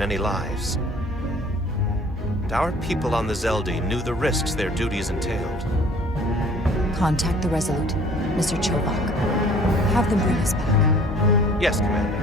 many lives. And our people on the Zeldi knew the risks their duties entailed. Contact the Resolute, Mr. Chovak. Have them bring us back. Yes, Commander.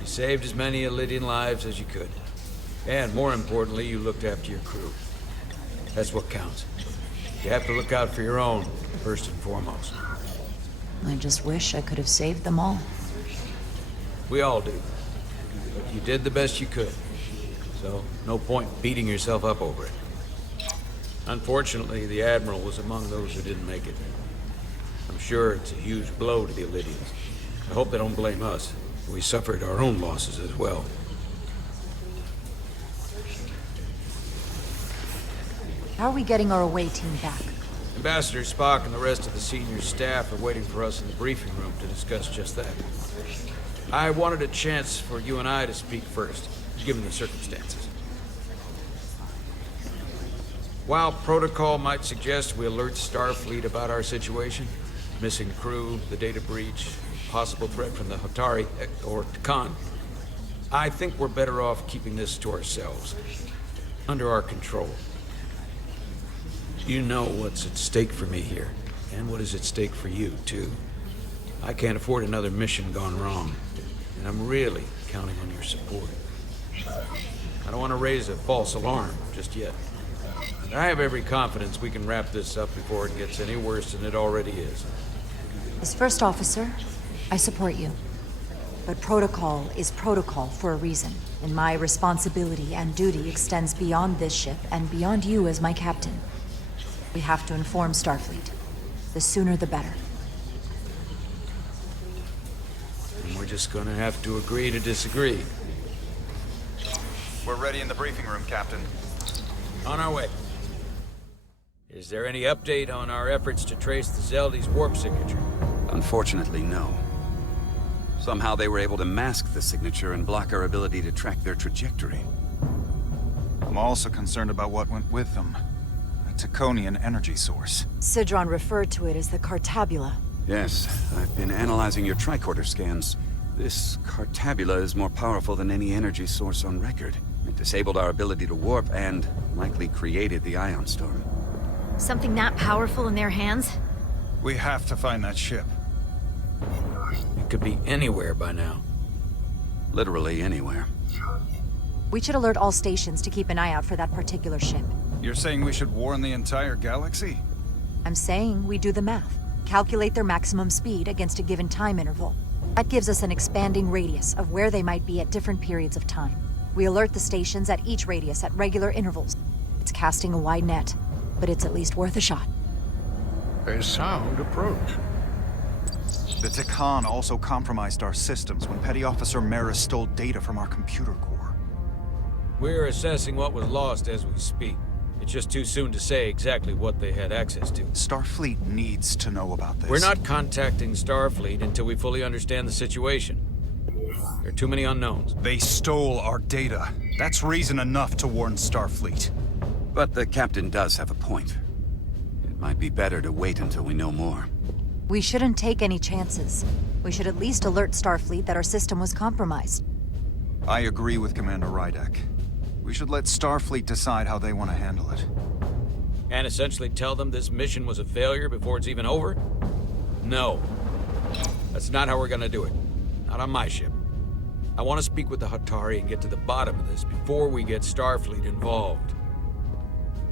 You saved as many Lydian lives as you could. And more importantly, you looked after your crew. That's what counts. You have to look out for your own, first and foremost. I just wish I could have saved them all. We all do. But you did the best you could. So, no point beating yourself up over it. Unfortunately, the Admiral was among those who didn't make it. I'm sure it's a huge blow to the Lydians. I hope they don't blame us. We suffered our own losses as well. How are we getting our away team back? Ambassador Spock and the rest of the senior staff are waiting for us in the briefing room to discuss just that. I wanted a chance for you and I to speak first, given the circumstances. While protocol might suggest we alert Starfleet about our situation, missing crew, the data breach, possible threat from the Hatari, or Khan, I think we're better off keeping this to ourselves, under our control. You know what's at stake for me here, and what is at stake for you, too. I can't afford another mission gone wrong, and I'm really counting on your support. I don't want to raise a false alarm just yet. But I have every confidence we can wrap this up before it gets any worse than it already is. As first officer, I support you. But protocol is protocol for a reason, and my responsibility and duty extends beyond this ship and beyond you as my captain. We have to inform Starfleet. The sooner the better. And we're just gonna have to agree to disagree. We're ready in the briefing room, Captain. On our way. Is there any update on our efforts to trace the Zeldi's warp signature? Unfortunately, no. Somehow they were able to mask the signature and block our ability to track their trajectory. I'm also concerned about what went with them. A Taconian energy source. Sidron referred to it as the Cartabula. Yes, I've been analyzing your tricorder scans. This Cartabula is more powerful than any energy source on record. It disabled our ability to warp and likely created the ion storm. Something that powerful in their hands? We have to find that ship. It could be anywhere by now. Literally anywhere. We should alert all stations to keep an eye out for that particular ship. You're saying we should warn the entire galaxy? I'm saying we do the math. Calculate their maximum speed against a given time interval. That gives us an expanding radius of where they might be at different periods of time. We alert the stations at each radius at regular intervals. It's casting a wide net, but it's at least worth a shot. A sound approach. The Takan also compromised our systems when Petty Officer Maris stole data from our computer core. We're assessing what was lost as we speak. It's just too soon to say exactly what they had access to. Starfleet needs to know about this. We're not contacting Starfleet until we fully understand the situation. There are too many unknowns. They stole our data. That's reason enough to warn Starfleet. But the captain does have a point. It might be better to wait until we know more. We shouldn't take any chances. We should at least alert Starfleet that our system was compromised. I agree with Commander Rydek. We should let Starfleet decide how they want to handle it. And essentially tell them this mission was a failure before it's even over? No. That's not how we're gonna do it. Not on my ship. I want to speak with the Hatari and get to the bottom of this before we get Starfleet involved.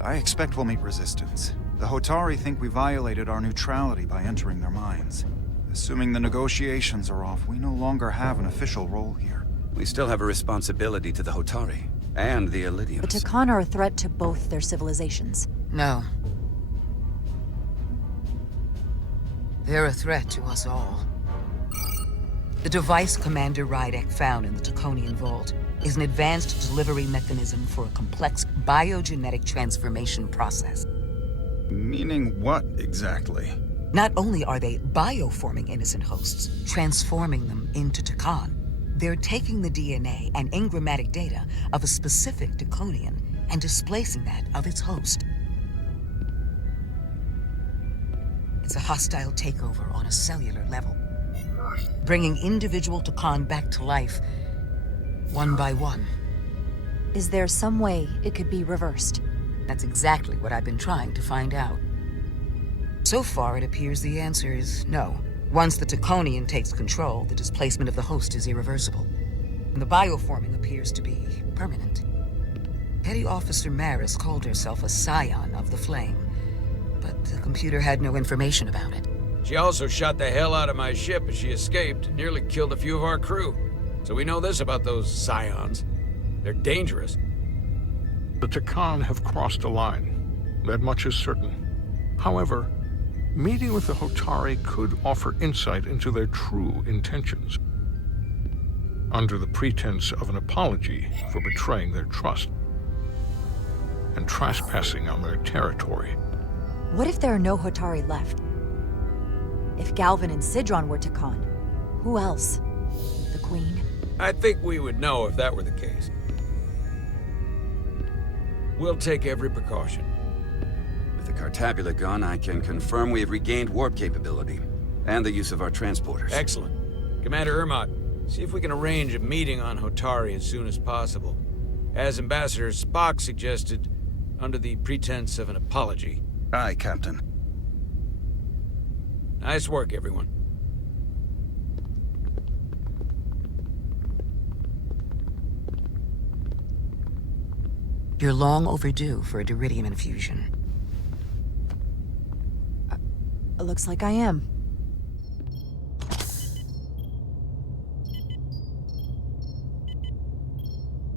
I expect we'll meet resistance. The Hotari think we violated our neutrality by entering their minds. Assuming the negotiations are off, we no longer have an official role here. we still have a responsibility to the Hotari and the The Elydians. Takan are a threat to both their civilizations. No. They're a threat to us all. The device Commander Rydek found in the Taconian Vault is an advanced delivery mechanism for a complex biogenetic transformation process. Meaning what, exactly? Not only are they bioforming innocent hosts, transforming them into Takan, they're taking the DNA and engrammatic data of a specific Taconian and displacing that of its host. It's a hostile takeover on a cellular level, bringing individual Takan back to life, one by one. Is there some way it could be reversed? That's exactly what I've been trying to find out. So far, it appears the answer is no. Once the Taconian takes control, the displacement of the host is irreversible. And the bioforming appears to be permanent. Petty Officer Maris called herself a scion of the Flame, but the computer had no information about it. She also shot the hell out of my ship as she escaped, and nearly killed a few of our crew. So we know this about those scions. They're dangerous. The Takan have crossed a line. That much is certain. However, meeting with the Hotari could offer insight into their true intentions, under the pretense of an apology for betraying their trust and trespassing on their territory. What if there are no Hotari left? If Galvin and Sidron were Takan, who else? The Queen? I think we would know if that were the case. We'll take every precaution. With the Cartabula gone, I can confirm we have regained warp capability and the use of our transporters. Excellent. Commander Ermot, see if we can arrange a meeting on Hotari as soon as possible. As Ambassador Spock suggested, under the pretense of an apology. Aye, Captain. Nice work, everyone. You're long overdue for a Duridium infusion. It looks like I am.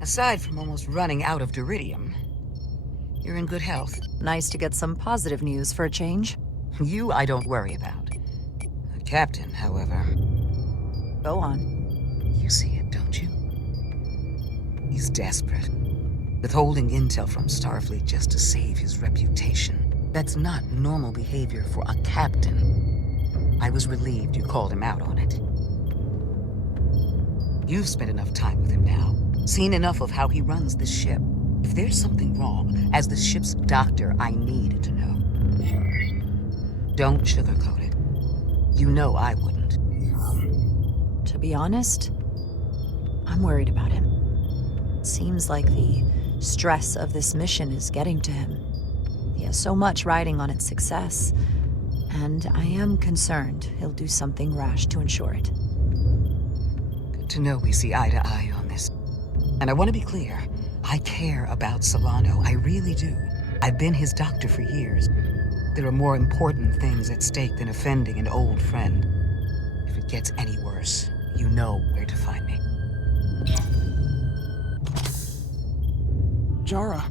Aside from almost running out of Duridium, you're in good health. Nice to get some positive news for a change. You I don't worry about. The Captain, however, Go on. you see it, don't you? He's desperate. Withholding intel from Starfleet just to save his reputation. That's not normal behavior for a captain. I was relieved you called him out on it. You've spent enough time with him now, seen enough of how he runs this ship. If there's something wrong, as the ship's doctor, I need to know. Don't sugarcoat it. You know I wouldn't. To be honest, I'm worried about him. Seems like the stress of this mission is getting to him. He has so much riding on its success, and I am concerned he'll do something rash to ensure it. Good to know we see eye to eye on this. And I want to be clear, I care about Solano, I really do. I've been his doctor for years. There are more important things at stake than offending an old friend. If it gets any worse, you know where to find me. Jara.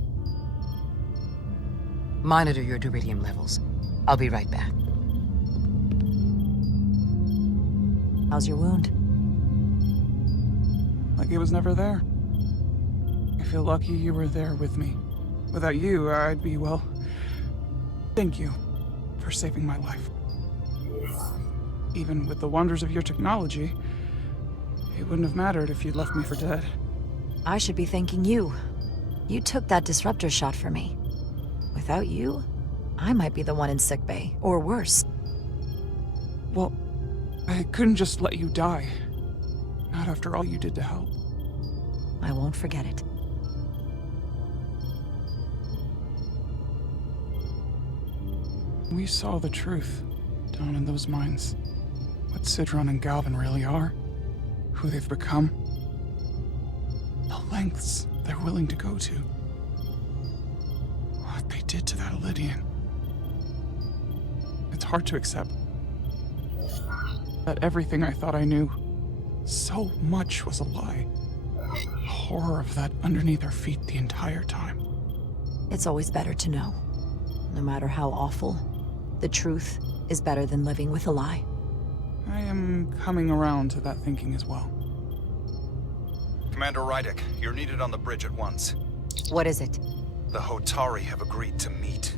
Monitor your Duridium levels. I'll be right back. How's your wound? Like it was never there. I feel lucky you were there with me. Without you, I'd be, well... Thank you for saving my life. Even with the wonders of your technology, it wouldn't have mattered if you'd left me for dead. I should be thanking you. You took that disruptor shot for me. Without you, I might be the one in sickbay, or worse. Well, I couldn't just let you die. Not after all you did to help. I won't forget it. We saw the truth down in those mines. What Sidron and Galvin really are. Who they've become. The lengths they're willing to go to. What they did to that Elydian. It's hard to accept. That everything I thought I knew, so much was a lie. horror of that underneath our feet the entire time. It's always better to know. No matter how awful, the truth is better than living with a lie. I am coming around to that thinking as well. Commander Rydick, you're needed on the bridge at once. What is it? The Hotari have agreed to meet.